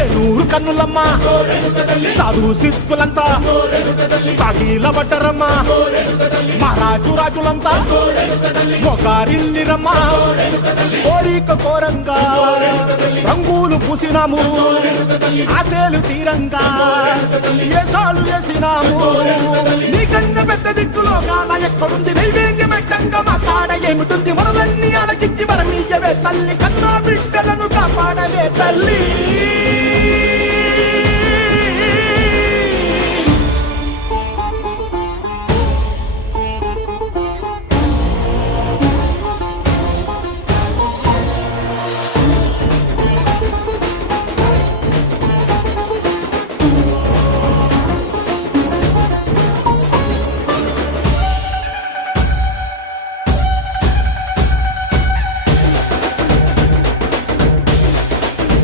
ఏనూరు కన్నులమ్మ సాధు సిద్ధులంతా సాగిల బట్టరమ్మ మహారాజు రాజులంతా మొగారిల్లిరమ్మ కోరిక కోరంగా రంగులు పూసినాము ఆశలు తీరంగా ఏసాలు వేసినాము నీకన్నా పెద్ద దిక్కులో కాన ఎక్కడుంది నైవేద్యం ఎట్టంగా మా కాడ ఏమిటుంది మనలన్నీ అడగిచ్చి వరమీయవే తల్లి కన్నా బిడ్డలను కాపాడవే తల్లి